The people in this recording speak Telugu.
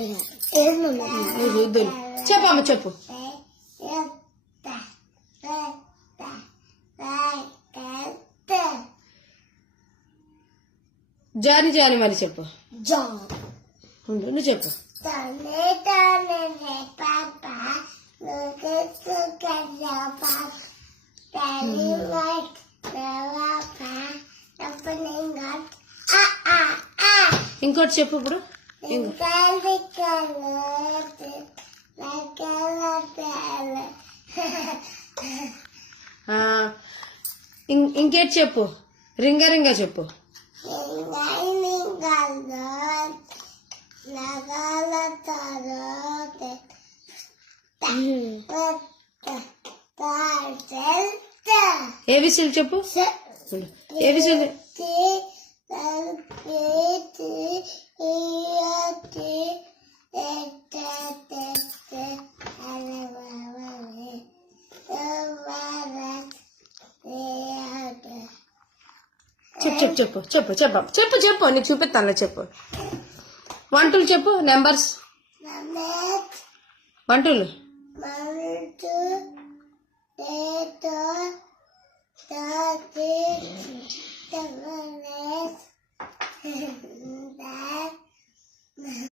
నువ్వు చూద్దులు చెప్పమ్మ చెప్పు. జాని జాని మరి చెప్పు. నువ్వు చెప్పు. ఇంకోటి చెప్పు ఇప్పుడు. ఇంకేటి చెప్పు. రింగ రింగ చెప్పు. ఏ విసిల్ చెప్పు. ఏ విసిల్. చెప్పు చెప్పు చెప్పు చెప్పు చెప్పు చెప్పు నీకు చూపిస్తాను చెప్పు. 1 2 చెప్పు. నెంబర్స్ 1 2.